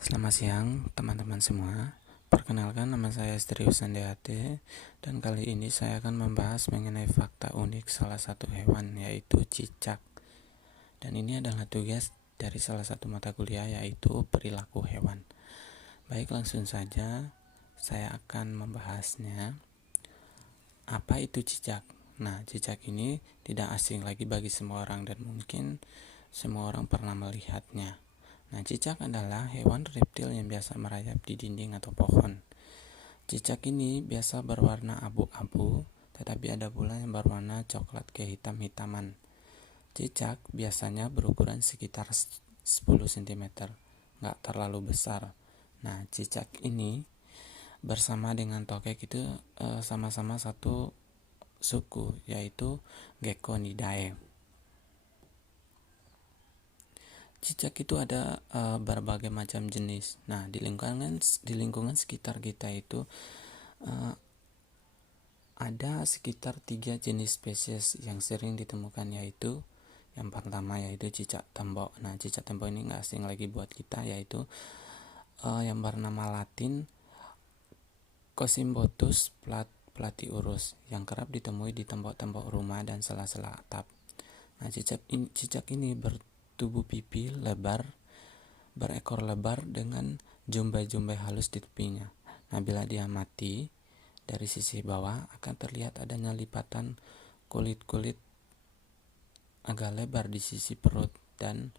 Selamat siang teman-teman semua. Perkenalkan, nama saya Strius Sandeate dan kali ini saya akan membahas mengenai fakta unik salah satu hewan, yaitu cicak. Dan ini adalah tugas dari salah satu mata kuliah, yaitu perilaku hewan. Baik, langsung saja saya akan membahasnya. Apa itu cicak? Nah, cicak ini tidak asing lagi bagi semua orang dan mungkin semua orang pernah melihatnya. Nah, cicak adalah hewan reptil yang biasa merayap di dinding atau pohon. Cicak ini biasa berwarna abu-abu, tetapi ada pula yang berwarna coklat kehitam-hitaman. Cicak biasanya berukuran sekitar 10 cm, nggak terlalu besar. Nah, cicak ini bersama dengan tokek itu sama-sama satu suku, yaitu Geckonidae. Cicak itu ada berbagai macam jenis. Nah, di lingkungan sekitar kita itu ada sekitar 3 jenis spesies yang sering ditemukan, yaitu yang pertama yaitu cicak tembok. Nah, cicak tembok ini nggak asing lagi buat kita, yaitu yang bernama Latin Cosymbotus platiurus yang kerap ditemui di tembok-tembok rumah dan sela-sela atap. Nah, cicak ini bertubuh pipi lebar, berekor lebar dengan jumbai-jumbai halus di tepinya. Nah, bila dia mati, dari sisi bawah akan terlihat adanya lipatan kulit-kulit agak lebar di sisi perut dan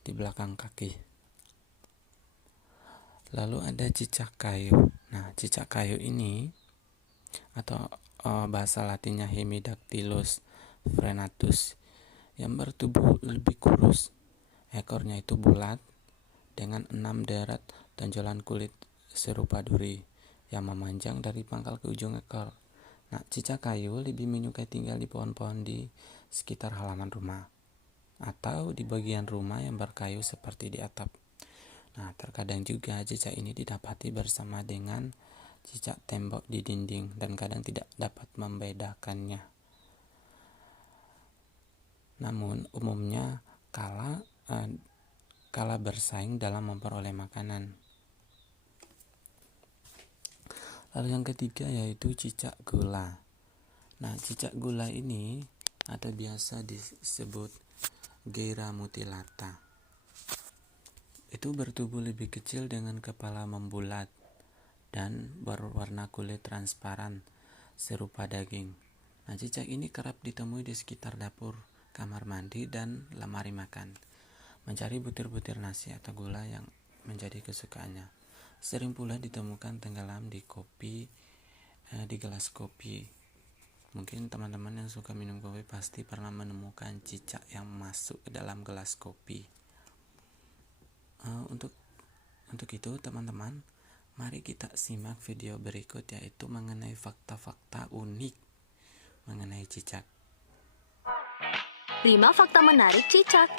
di belakang kaki. Lalu ada cicak kayu. Nah, cicak kayu ini atau bahasa latinnya Hemidactylus frenatus yang bertubuh lebih kurus. Ekornya itu bulat dengan 6 deret tonjolan kulit serupa duri yang memanjang dari pangkal ke ujung ekor. Nah, cicak kayu lebih menyukai tinggal di pohon-pohon di sekitar halaman rumah atau di bagian rumah yang berkayu seperti di atap. Nah, terkadang juga cicak ini didapati bersama dengan cicak tembok di dinding dan kadang tidak dapat membedakannya. Namun umumnya kalah bersaing dalam memperoleh makanan. Lalu yang ketiga yaitu cicak gula. Nah, cicak gula ini atau biasa disebut Geira mutilata. Itu bertubuh lebih kecil dengan kepala membulat dan berwarna kulit transparan serupa daging. Nah, cicak ini kerap ditemui di sekitar dapur, kamar mandi, dan lemari makan, mencari butir-butir nasi atau gula yang menjadi kesukaannya. Sering pula ditemukan tenggelam di gelas kopi. Mungkin teman-teman yang suka minum kopi pasti pernah menemukan cicak yang masuk ke dalam gelas kopi. Untuk itu teman-teman, mari kita simak video berikut, yaitu mengenai fakta-fakta unik mengenai cicak. 5 fakta menarik cicak.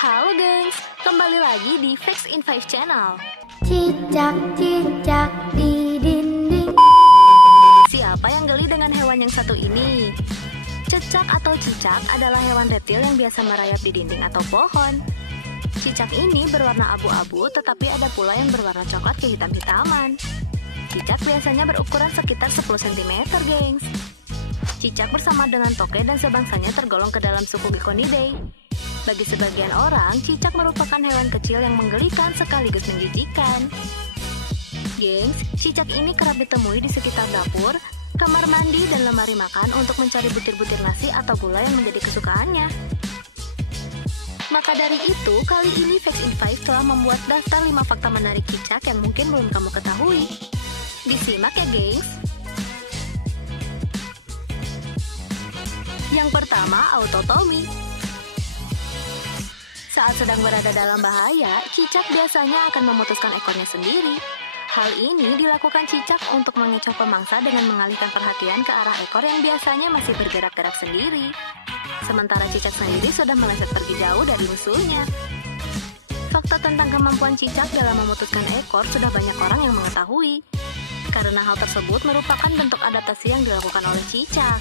Halo gengs, kembali lagi di Facts in 5 Channel. Cicak-cicak di dinding. Siapa yang geli dengan hewan yang satu ini? Cecak atau cicak adalah hewan reptil yang biasa merayap di dinding atau pohon. Cicak ini berwarna abu-abu, tetapi ada pula yang berwarna coklat kehitam-hitaman. Cicak biasanya berukuran sekitar 10 cm, gengs. Cicak bersama dengan toke dan sebangsanya tergolong ke dalam suku Geckonidae. Bagi sebagian orang, cicak merupakan hewan kecil yang menggelikan sekaligus menjijikan. Gengs, cicak ini kerap ditemui di sekitar dapur, kamar mandi, dan lemari makan untuk mencari butir-butir nasi atau gula yang menjadi kesukaannya. Maka dari itu, kali ini Facts in 5 telah membuat daftar 5 fakta menarik cicak yang mungkin belum kamu ketahui. Disimak ya, gengs. Yang pertama, autotomi. Saat sedang berada dalam bahaya, cicak biasanya akan memutuskan ekornya sendiri. Hal ini dilakukan cicak untuk mengecoh pemangsa dengan mengalihkan perhatian ke arah ekor yang biasanya masih bergerak-gerak sendiri. Sementara cicak sendiri sudah meleset pergi jauh dari musuhnya. Fakta tentang kemampuan cicak dalam memutuskan ekor sudah banyak orang yang mengetahui. Karena hal tersebut merupakan bentuk adaptasi yang dilakukan oleh cicak.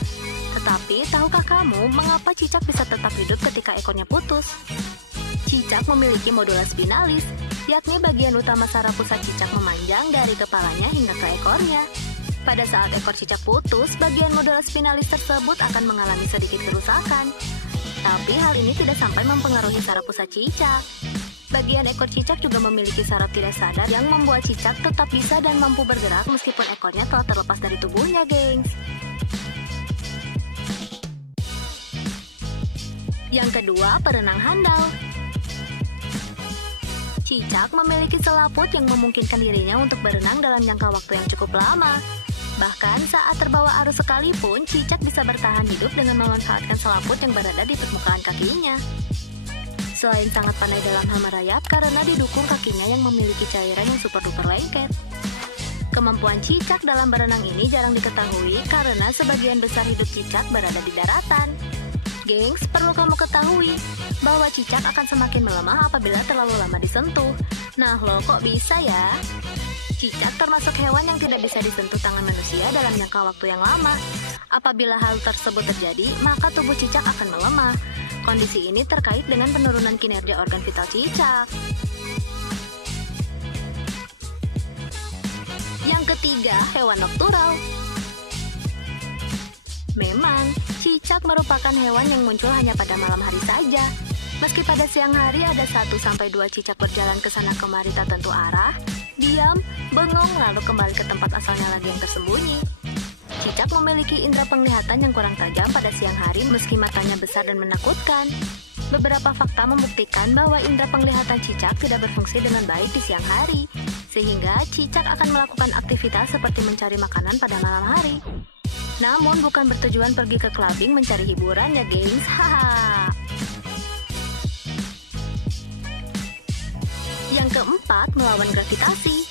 Tetapi, tahukah kamu mengapa cicak bisa tetap hidup ketika ekornya putus? Cicak memiliki modula spinalis, yakni bagian utama saraf pusat cicak memanjang dari kepalanya hingga ke ekornya. Pada saat ekor cicak putus, bagian modula spinalis tersebut akan mengalami sedikit kerusakan. Tapi hal ini tidak sampai mempengaruhi saraf pusat cicak. Bagian ekor cicak juga memiliki saraf tidak sadar yang membuat cicak tetap bisa dan mampu bergerak meskipun ekornya telah terlepas dari tubuhnya, gengs. Yang kedua, perenang handal. Cicak memiliki selaput yang memungkinkan dirinya untuk berenang dalam jangka waktu yang cukup lama. Bahkan saat terbawa arus sekalipun, cicak bisa bertahan hidup dengan memanfaatkan selaput yang berada di permukaan kakinya. Selain sangat pandai dalam hal merayap karena didukung kakinya yang memiliki cairan yang super duper lengket. Kemampuan cicak dalam berenang ini jarang diketahui karena sebagian besar hidup cicak berada di daratan. Gengs, perlu kamu ketahui bahwa cicak akan semakin melemah apabila terlalu lama disentuh. Nah lo kok bisa ya? Cicak termasuk hewan yang tidak bisa disentuh tangan manusia dalam jangka waktu yang lama. Apabila hal tersebut terjadi, maka tubuh cicak akan melemah. Kondisi ini terkait dengan penurunan kinerja organ vital cicak. Yang ketiga, hewan noktural. Memang, cicak merupakan hewan yang muncul hanya pada malam hari saja. Meski pada siang hari ada 1-2 cicak berjalan ke sana kemari tak tentu arah, diam, bengong lalu kembali ke tempat asalnya lagi yang tersembunyi. Cicak memiliki indera penglihatan yang kurang tajam pada siang hari meski matanya besar dan menakutkan. Beberapa fakta membuktikan bahwa indera penglihatan cicak tidak berfungsi dengan baik di siang hari, sehingga cicak akan melakukan aktivitas seperti mencari makanan pada malam hari. Namun bukan bertujuan pergi ke clubbing mencari hiburan ya gengs, haha. Yang keempat, melawan gravitasi.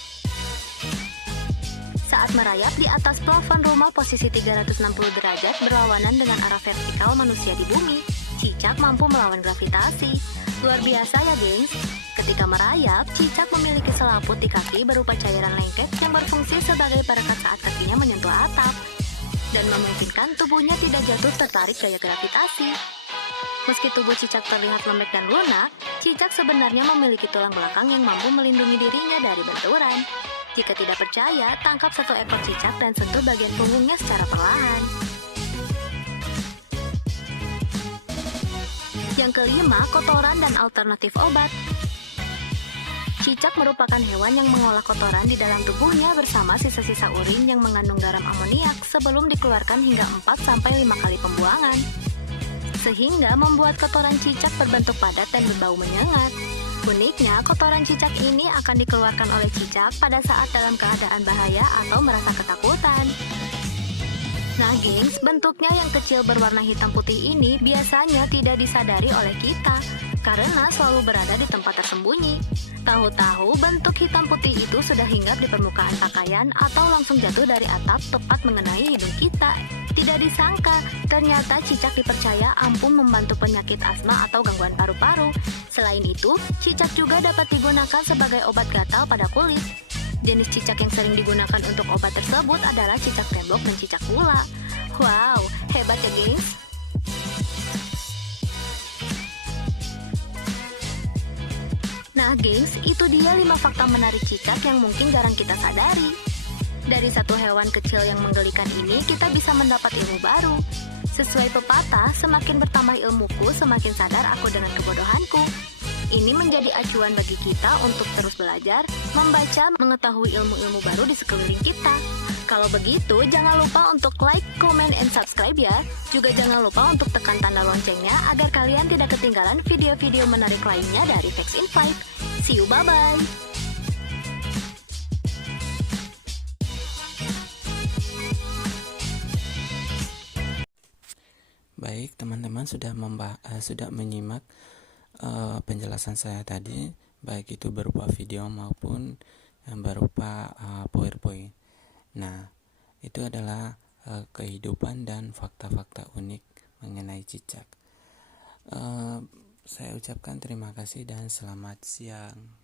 Saat merayap di atas plafon rumah posisi 360 derajat berlawanan dengan arah vertikal manusia di bumi, cicak mampu melawan gravitasi. Luar biasa ya gengs. Ketika merayap, cicak memiliki selaput di kaki berupa cairan lengket yang berfungsi sebagai perekat saat kakinya menyentuh atap dan memungkinkan tubuhnya tidak jatuh tertarik gaya gravitasi. Meski tubuh cicak terlihat lembek dan lunak, cicak sebenarnya memiliki tulang belakang yang mampu melindungi dirinya dari benturan. Jika tidak percaya, tangkap satu ekor cicak dan sentuh bagian punggungnya secara perlahan. Yang kelima, kotoran dan alternatif obat. Cicak merupakan hewan yang mengolah kotoran di dalam tubuhnya bersama sisa-sisa urin yang mengandung garam amoniak sebelum dikeluarkan hingga 4-5 kali pembuangan. Sehingga membuat kotoran cicak berbentuk padat dan berbau menyengat. Uniknya, kotoran cicak ini akan dikeluarkan oleh cicak pada saat dalam keadaan bahaya atau merasa ketakutan. Nah gengs, bentuknya yang kecil berwarna hitam putih ini biasanya tidak disadari oleh kita karena selalu berada di tempat tersembunyi. Tahu-tahu bentuk hitam putih itu sudah hinggap di permukaan pakaian atau langsung jatuh dari atap tepat mengenai hidung kita. Tidak disangka, ternyata cicak dipercaya ampuh membantu penyakit asma atau gangguan paru-paru. Selain itu, cicak juga dapat digunakan sebagai obat gatal pada kulit. Jenis cicak yang sering digunakan untuk obat tersebut adalah cicak tembok dan cicak gula. Wow, hebat ya gengs! Nah gengs, itu dia 5 fakta menarik cicak yang mungkin jarang kita sadari. Dari satu hewan kecil yang menggelikan ini, kita bisa mendapat ilmu baru. Sesuai pepatah, semakin bertambah ilmuku, semakin sadar aku dengan kebodohanku. Ini menjadi acuan bagi kita untuk terus belajar, membaca, mengetahui ilmu-ilmu baru di sekeliling kita. Kalau begitu, jangan lupa untuk like, comment, and subscribe ya. Juga jangan lupa untuk tekan tanda loncengnya agar kalian tidak ketinggalan video-video menarik lainnya dari Facts in 5. See you, bye-bye! Baik, teman-teman sudah menyimak penjelasan saya tadi, baik itu berupa video maupun yang berupa PowerPoint. Nah, itu adalah kehidupan dan fakta-fakta unik mengenai cicak. Saya ucapkan terima kasih dan selamat siang.